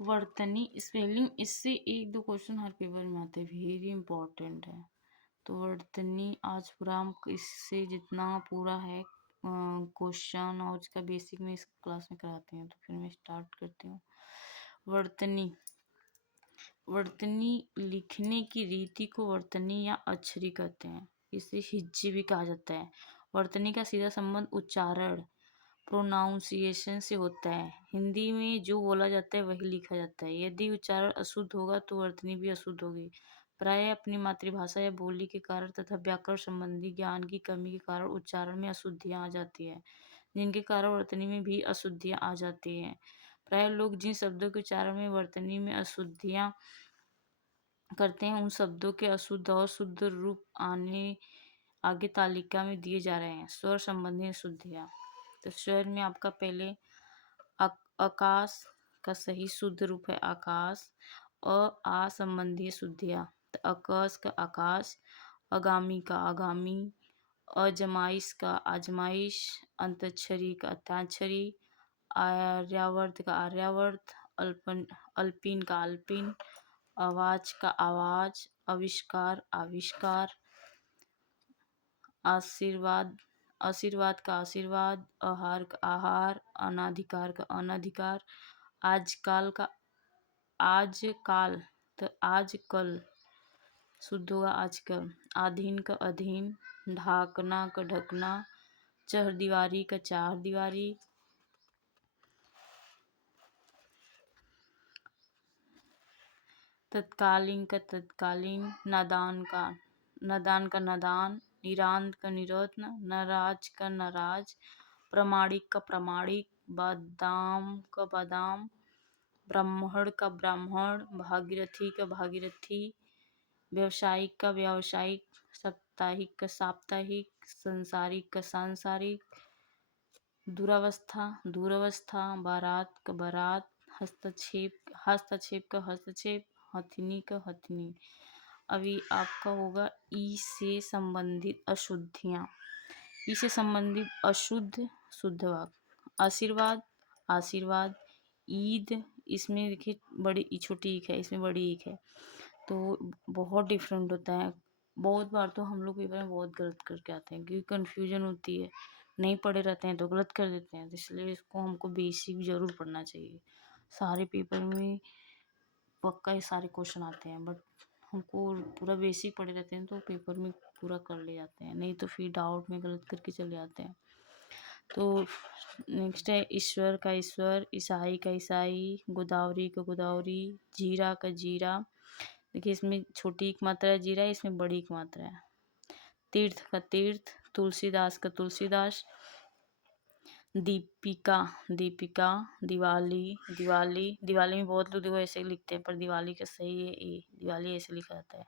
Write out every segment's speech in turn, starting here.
वर्तनी स्पेलिंग, इससे एक दो क्वेश्चन हर पेपर में आते हैं, वेरी इंपॉर्टेंट है। तो वर्तनी आज पूरा हम इससे जितना पूरा है क्वेश्चन और उसका बेसिक में इस क्लास में कराते हैं। तो फिर मैं स्टार्ट करती हूँ। वर्तनी, वर्तनी लिखने की रीति को वर्तनी या अक्षरी कहते हैं। इसे हिज्जे भी कहा जाता है। वर्तनी का सीधा संबंध उच्चारण प्रोनाउंसिएशन से होता है। हिंदी में जो बोला जाता है वही लिखा जाता है। यदि उच्चारण अशुद्ध होगा तो वर्तनी भी अशुद्ध होगी। प्रायः अपनी मातृभाषा या बोली के कारण तथा व्याकरण संबंधी ज्ञान की कमी के कारण उच्चारण में अशुद्धियां आ जाती है, जिनके कारण वर्तनी में भी अशुद्धियां आ जाती हैं। प्रायः लोग जिन शब्दों के उच्चारण में वर्तनी में अशुद्धियां करते हैं उन शब्दों के अशुद्ध और शुद्ध रूप आगे तालिका में दिए जा रहे हैं। स्वर संबंधी अशुद्धियां। तो स्वर में आपका पहले आकाश का सही शुद्ध रूप है आकाश। आ संबंधी अशुद्धियां। तो आकाश का आकाश, आगामी का आगामी, अजमाइश का आजमाइश, अंतक्षरी का अंताक्षरी, आर्यावर्त का आर्यावर्त, अल्पिन का अल्पिन, आवाज का आवाज, आविष्कार आविष्कार, आशीर्वाद आशीर्वाद का आशीर्वाद, आहार का आहार, अनाधिकार का अनाधिकार, आजकाल का आजकाल, तो आजकल शुद्ध होगा आजकल, अधीन का अधीन, ढाकना का ढकना, चरदीवारी का चार दीवारी, तत्कालीन का तत्कालीन, नादान का नादान, निरांत का निरत्न, नाराज का नाराज, प्रामाणिक का प्रामाणिक, बादाम का बादाम, ब्राह्मण का ब्राह्मण, भागीरथी का भागीरथी, व्यावसायिक का व्यावसायिक, साप्ताहिक का साप्ताहिक, संसारिक का सांसारिक, दूरावस्था दूरावस्था, बारात का बारात, हस्तक्षेप का हस्तक्षेप, हथिनी का हथिनी। अभी आपका होगा ई से संबंधित अशुद्धियाँ। ई से संबंधित अशुद्ध शुद्ध वाक्य। आशीर्वाद आशीर्वाद, ईद, इसमें देखिए बड़ी छोटी ईक है, इसमें बड़ी ईक है, तो बहुत डिफरेंट होता है। बहुत बार तो हम लोग पेपर में बहुत गलत करके आते हैं क्योंकि कन्फ्यूजन होती है, नहीं पढ़े रहते हैं तो गलत कर देते हैं। तो इसलिए इसको हमको बेसिक जरूर पढ़ना चाहिए। सारे पेपर में पक्का ये सारे क्वेश्चन आते हैं, बट हमको पूरा बेसिक पढ़े रहते हैं तो पेपर में पूरा कर ले जाते हैं, नहीं तो फिर डाउट में गलत करके चले जाते हैं। तो नेक्स्ट है ईश्वर का ईश्वर, ईसाई का ईसाई, गोदावरी का गोदावरी, जीरा का जीरा। देखिए इसमें छोटी एक मात्रा है जीरा, इसमें बड़ी एक मात्रा है। तीर्थ का तीर्थ, तुलसीदास का तुलसीदास, दीपिका दीपिका, दिवाली दिवाली, दिवाली में बहुत लोग देखो ऐसे लिखते हैं पर दिवाली का सही है ए, दिवाली ऐसे लिखा जाता है।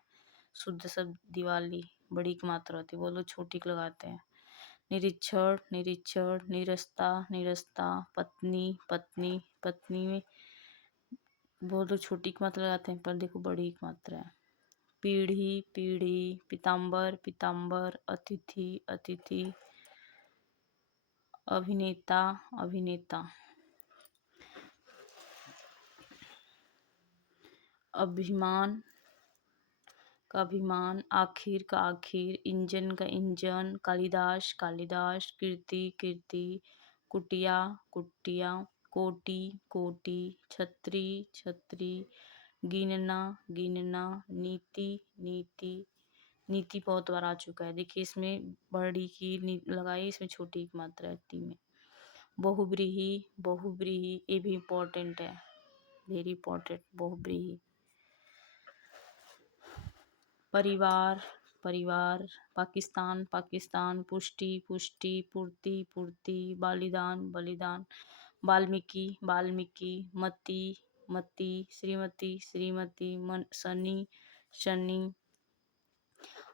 शुद्ध शब्द दिवाली, बड़ी की मात्रा होती है, बहुत लोग छोटी की लगाते हैं। निरीक्षण निरीक्षण, निरस्ता निरस्ता, पत्नी पत्नी, पत्नी में बहुत लोग छोटी की मात्रा लगाते हैं पर देखो बड़ी की मात्रा है। पीढ़ी पीढ़ी, पीताम्बर पीताम्बर, अतिथि अतिथि, अभिनेता अभिनेता, अभिमान का अभिमान, आखिर का आखिर, इंजन का इंजन, कालिदास कालिदास, कीर्ति कीर्ति, कुटिया कुटिया, कोटि कोटि, छत्री छत्री, गिनना गिनना, नीति नीति, नीति बहुत बार आ चुका है। देखिए इसमें बड़ी की लगाई, इसमें छोटी की मात्रा है टी में। बहुब्रीही बहुब्रीही, ये भी इम्पोर्टेंट है, वेरी इंपॉर्टेंट, बहुब्रीही। परिवार परिवार, पाकिस्तान पाकिस्तान, पुष्टि पुष्टि, पूर्ति पूर्ति, बलिदान बलिदान, वाल्मीकि वाल्मीकि, मति मति, श्रीमती श्रीमती, शनि शनि,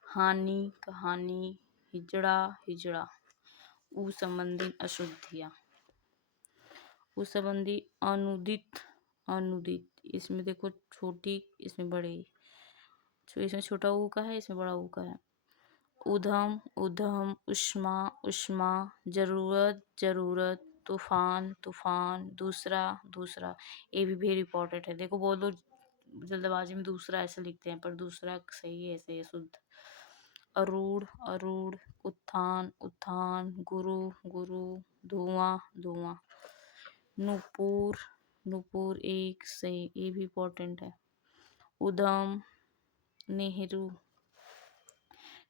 हानि कहानी, हिजड़ा हिजड़ा। उ संबंधी अशुद्धियाँ। उ संबंधी अनुदित अनुदित, इसमें देखो छोटी, इसमें बड़ी, इसमें छोटा ऊ का है, इसमें बड़ा ऊ का है। उधम उधम, उष्मा उष्मा, जरूरत जरूरत, तूफान तूफान, दूसरा दूसरा, ये भी वेरी इंपॉर्टेंट है। देखो बहुत लोग जल्दबाजी में दूसरा ऐसे लिखते हैं, पर दूसरा सही है, ऐसे है शुद्ध। अरूढ़ अरूढ़, उत्थान उत्थान, गुरु गुरु, धुआं धुआं। नुपुर नुपुर, एक सही, ये भी इंपॉर्टेंट है। उदम, नेहरू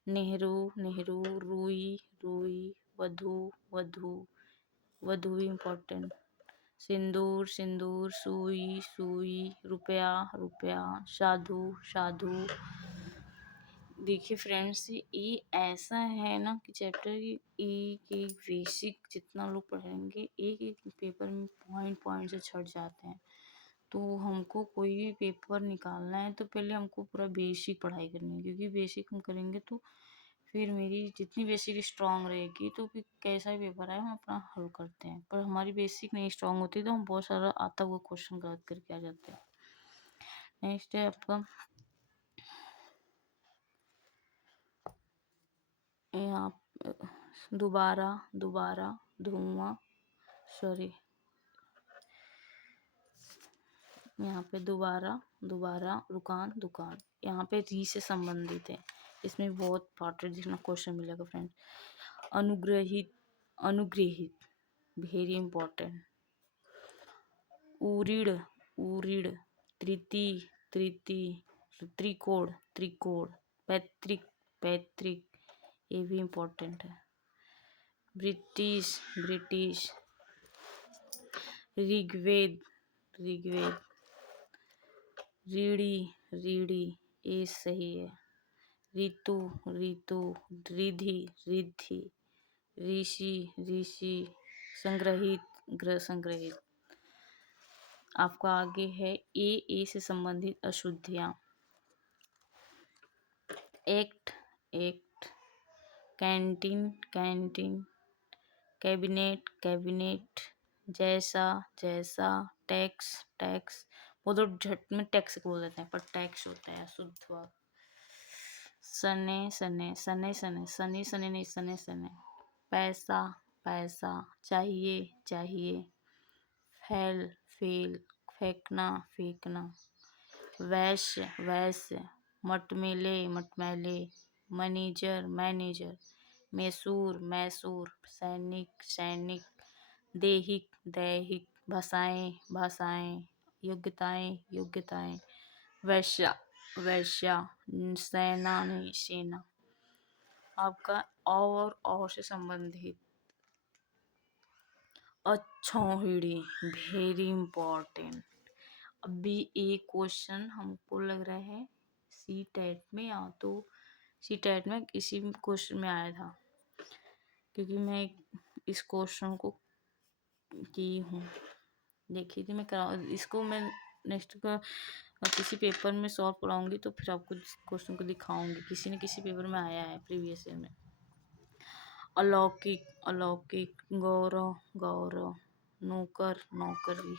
नेहरू नेहरू, रुई रुई, वधु वधु, वधु भी इम्पोर्टेंट। सिंदूर सिंदूर, सुई सुई, रुपया रुपया, साधु साधु। देखिए फ्रेंड्स, ये ऐसा है ना कि चैप्टर की एक एक बेसिक जितना लोग पढ़ेंगे, एक एक पेपर में पॉइंट पॉइंट से छट जाते हैं। तो हमको कोई भी पेपर निकालना है तो पहले हमको पूरा बेसिक पढ़ाई करनी है, क्योंकि बेसिक हम करेंगे तो फिर मेरी जितनी बेसिक स्ट्रांग रहेगी तो फिर कैसा भी पेपर आए हम अपना हल करते हैं। पर हमारी बेसिक नहीं स्ट्रांग होती तो हम बहुत सारा आता हुआ क्वेश्चन गलत करके आ जाते हैं। नेक्स्ट है आपका यहाँ दोबारा दोबारा, धुआं, सॉरी, यहाँ पे दोबारा दोबारा, दुकान दुकान, यहाँ पे री से संबंधित है। इसमें बहुत इंपॉर्टेंट जितना क्वेश्चन मिलेगा फ्रेंड। अनुग्रहित अनुग्रहित, वेरी इंपॉर्टेंट। उरीड़ उरीड़, तृतीय तृतीय, त्रिकोण त्रिकोण, पैतृक पैतृक, ये भी इम्पोर्टेंट है। ब्रिटिश ब्रिटिश, ऋग्वेद ऋग्वेद, रीढ़ी रीढ़ी, ये सही है। ऋतु ऋतु, रिधि रिद्धि, ऋषि ऋषि, संग्रहित ग्रह संग्रहित। आपका आगे है ए से संबंधित अशुद्धियाँ। Act act, canteen canteen, cabinet cabinet, जैसा जैसा, टैक्स टैक्स। वो तो झट में टैक्स बोल देते हैं पर टैक्स होता है शुद्ध वाक्य। सने सने सने सने, सनी सने नहीं, सने सने। पैसा पैसा, चाहिए चाहिए, फैल फेल, फेंकना फेंकना। वैश्य वैश्य, मटमेले मटमैले, मैनेजर मैनेजर, मैसूर मैसूर, सैनिक सैनिक, देहिक दैहिक, भाषाएं भाषाएं, योग्यताएं योग्यताएं। वैश्या वैश्या, सेना नहीं सेना। आपका और से संबंधित अच्छौहिड़ी, वेरी इंपॉर्टेंट। अभी एक क्वेश्चन हमको लग रहा है सी टेट में, या तो सी टेट में किसी क्वेश्चन में आया था, क्योंकि मैं इस क्वेश्चन को की हूँ, देखी थी मैं इसको मैं नेक्स्ट का किसी पेपर में सॉल्व कराऊंगी तो फिर आपको क्वेश्चन को दिखाऊंगी। किसी न किसी पेपर में आया है प्रीवियस ईयर में। अलौकिक अलौकिक, गौरव गौरव, नौकर नौकरी।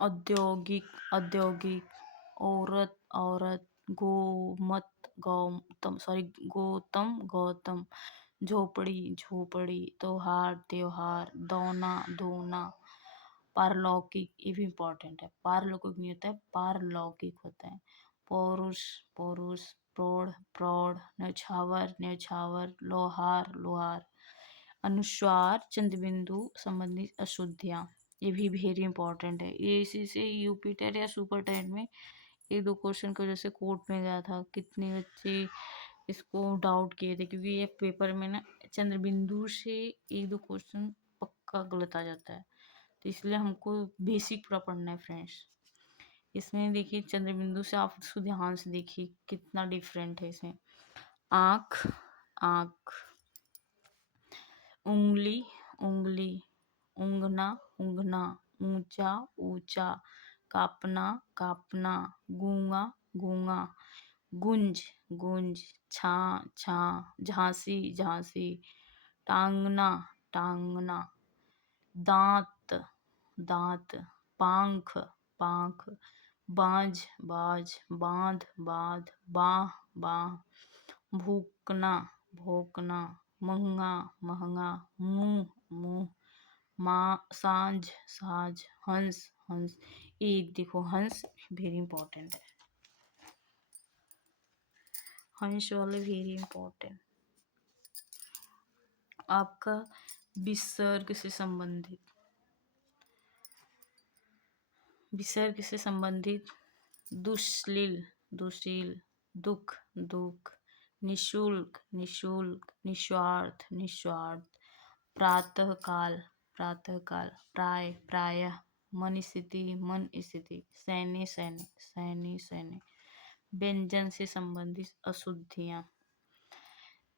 औद्योगिक औद्योगिक, औरत औरत, गोमत गौतम, सॉरी गौतम गौतम, झोपड़ी झोपड़ी, त्योहार त्योहार, दोना दोना। पारलौकिक, ये भी इम्पोर्टेंट है। पारलौकिक नहीं होता है, पारलौकिक होता है। पौरुष पौरुष, प्रौढ़ प्रौढ़, न्यौछावर न्यौछावर, लोहार लोहार। अनुस्वार चंद्रबिंदु संबंधित अशुद्धियाँ, ये भी वेरी इंपॉर्टेंट है। ये इसी से यूपी टेट या सुपर टेट में एक दो क्वेश्चन की वजह से कोर्ट में गया था। कितने बच्चे इसको डाउट किए थे, क्योंकि ये पेपर में ना चंद्रबिंदु से एक दो क्वेश्चन पक्का गलत आ जाता है, तो इसलिए हमको बेसिक पूरा पढ़ना है फ्रेंड्स। इसमें देखिए चंद्रबिंदु से आप इसको ध्यान से देखिए कितना डिफरेंट है इसमें। आँख आँख, उंगली उंगली, ऊँघना ऊँघना, ऊंचा ऊंचा, कापना कापना, गूंगा गूंगा, गुंज गुंज, छाँ छाँ, झांसी झांसी, टांगना टांगना, दांत दांत, पांख, पांख, बाज, बाज, बांध, बांध, बाह, बाह, भूकना, भोंकना, महंगा, महंगा, मुंह, मुंह, माँ, सांझ, साझ, हंस, हंस। ये देखो हंस वेरी इंपॉर्टेंट है, हंस वाले वेरी इंपॉर्टेंट। आपका विसर्ग से संबंधित, विसर्ग से संबंधित दुश्लील, दुशील, दुख, दुख, निशुल्क, निशुल्क, निस्वार्थ, निस्वार्थ, प्रातः काल, प्रातः काल, प्राय, प्रायः, मन स्थिति, मन स्थिति, सैन्य, सैन्य, सैन्य, सैन्य। व्यंजन से संबंधित अशुद्धियां,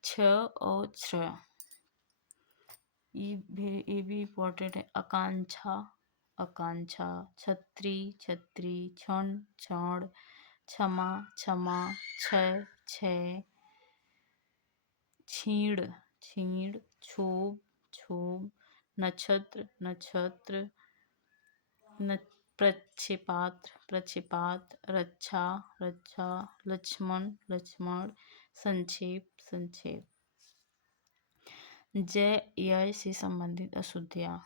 छ और छ, ये भी इम्पोर्टेंट है। आकांक्षा, आकांक्षा, छत्री, छत्री, क्षण, क्षण, क्षमा, क्षमा, क्षय, क्षय, छीण, छीण, क्षोभ, क्षोभ, नक्षत्र, नक्षत्र, प्रक्षेपात, प्रक्षेपात, रक्षा, रक्षा, लक्ष्मण, लक्ष्मण, संक्षेप, संक्षेप। जय यय से संबंधित अशुद्धियां,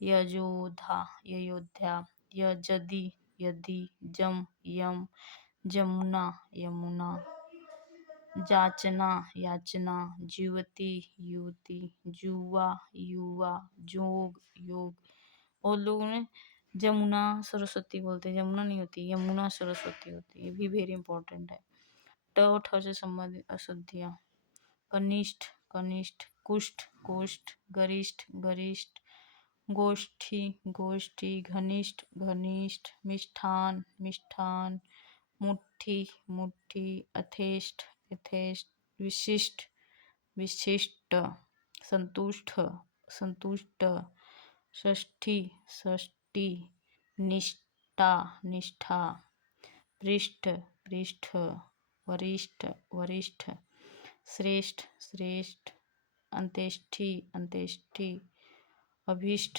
यजोधा, ययोध्या, यजदि, यदि, जम, यम, जमुना, यमुना, जाचना, याचना, युवती, युवती, जुआ, युवा, जोग, योग। और लोगों ने जमुना सरस्वती बोलते हैं, जमुना नहीं होती, यमुना सरस्वती होती है, ये भी वेरी इंपॉर्टेंट है। ट और ठ से संबंधित अशुद्धियां, कनिष्ठ, कनिष्ठ, कुष्ठ, कुष्ठ, गरिष्ठ, गरिष्ठ, गोष्ठी, गोष्ठी, घनिष्ठ, घनिष्ठ, मिष्ठान, मिष्ठान, मुट्ठी, मुट्ठी, अथेष्ट, यथेष्ट, विशिष्ट, विशिष्ट, संतुष्ट, संतुष्ट, षष्ठी, षष्ठी, निष्ठा, निष्ठा, पृष्ठ, पृष्ठ, वरिष्ठ, वरिष्ठ, श्रेष्ठ, श्रेष्ठ, अंत्येष्टि, अंत्येष्टि, अभीष्ट,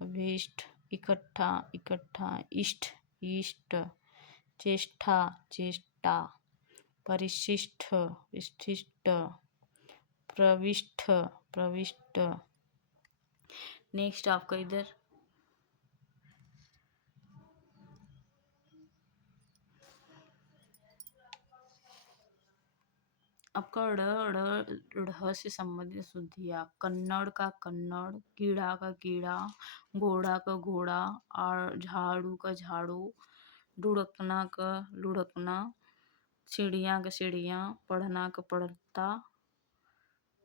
अभीष्ट, इकट्ठा, इकट्ठा, इष्ट, इष्ट, चेष्टा, चेष्टा, परिशिष्ट, विशिष्ट, प्रविष्ट, प्रविष्ट। नेक्स्ट आपका इधर आपका ढ़ से संबंधित शुद्धियाँ, कन्नड़ का कन्नड़, कीड़ा का कीड़ा, घोड़ा का घोड़ा, और झाड़ू का झाड़ू, ढुड़कना का लुढ़कना, चिड़िया का चिड़िया, पढ़ना का पढ़ता,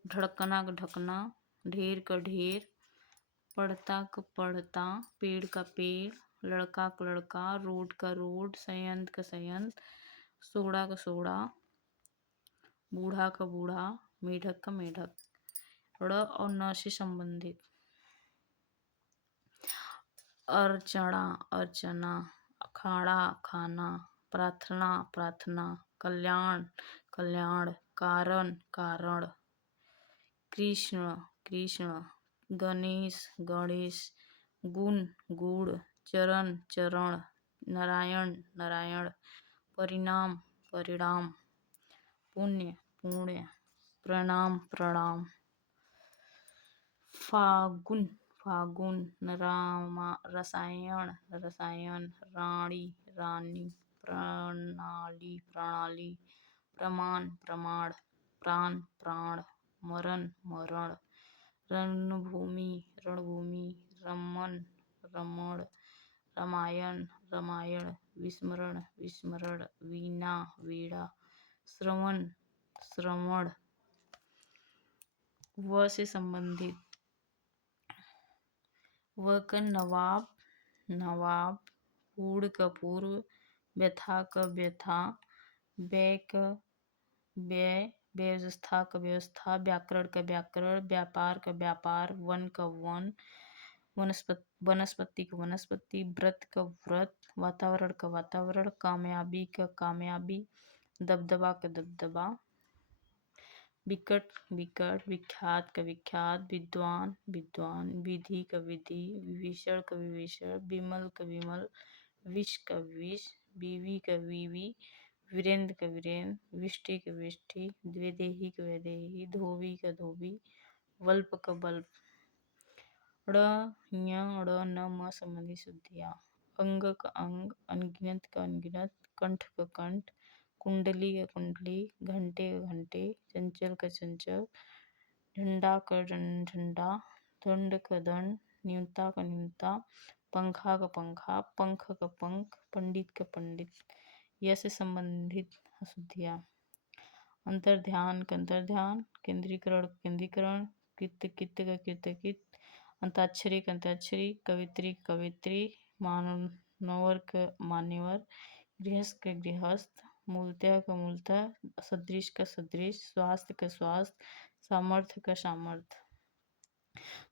ढड़कना का ढकना, ढेर का ढेर, पढ़ता का पढ़ता, पेड़ का पेड़, लड़का का लड़का, रोड का रोड, संयंत्र का संयंत्र, सोडा का सोडा, बूढ़ा का बूढ़ा, मेढक का मेढक। ड़ और न से संबंधित अर्चना, अर्चना, अखाड़ा, खाना, प्रार्थना, प्रार्थना, कल्याण, कल्याण, कारण, कारण, कृष्ण, कृष्ण, गणेश, गणेश, गुण, गुण, चरण, चरण, नारायण, नारायण, परिणाम, परिणाम, पुण्य, पुण्य, प्रणाम, प्रणाम, फागुन, फागुन, रसायन, रसायन, रानी, रानी, प्रणाली, प्रणाली, प्रमाण, प्रमाण, प्राण, प्राण, मरण, मरण, रणभूमि, रणभूमि, रमन, रमण, रामायण, रामायण, विस्मरण, विस्मरण, वीणा, वीणा, श्रवण, श्रवण। व से संबंधित व का नवाब, नवाब, पूर्ण का पूर्व, व्यथा का व्यथा, व्यय का व्यय, व्यवस्था का व्यवस्था, व्याकरण का व्याकरण, व्यापार का व्यापार, वन का वन, वनस्पति का वनस्पति, व्रत का व्रत, वातावरण का वातावरण, कामयाबी का कामयाबी, दबदबा का दबदबा। विकट विकट, विख्यात का विख्यात, विद्वान विद्वान, विधि का विधि, विभीषण का विभीषण, विमल का विमल, विष का विष, बीवी का बीवी, वीरेंद्र का वीरेंद्र, विष्टि का विष्टि, द्विदेही का वैदेही, धोबी का धोबी, वल्प का बल्ब। ड़ ञ ड़ न म संबंधी शुद्धियाँ। अंग का अंग, अनगिनत का अनगिनत, कंठ का कंठ, कुंडली का कुंडली, घंटे का घंटे, चंचल का चंचल, झंडा का झंडा, दंड का दंड, न्यूनता का न्यूनता, पंखा का पंखा, पंख का पंख, पंडित का पंडित। यह से संबंधित अशुद्धियाँ। अंतर्ध्यान का अंतर्ध्यान, केंद्रीकरण का केंद्रीकरण, कित्त कित्त का कित्त, अंताक्षरी का अंताक्षरी, कवित्री का कवित्री, मानवर का मान्यवर, गृहस्थ का गृहस्थ, मूलतः का मूलतः, सदृश का सदृश, स्वास्थ्य का स्वास्थ्य, सामर्थ्य का सामर्थ्य।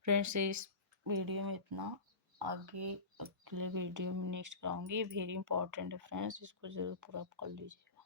फ्रेंड्स, इस वीडियो में इतना। आगे अगले वीडियो में नेक्स्ट कराऊंगी। वेरी इंपॉर्टेंट है फ्रेंड्स, इसको जरूर पूरा कर लीजिए।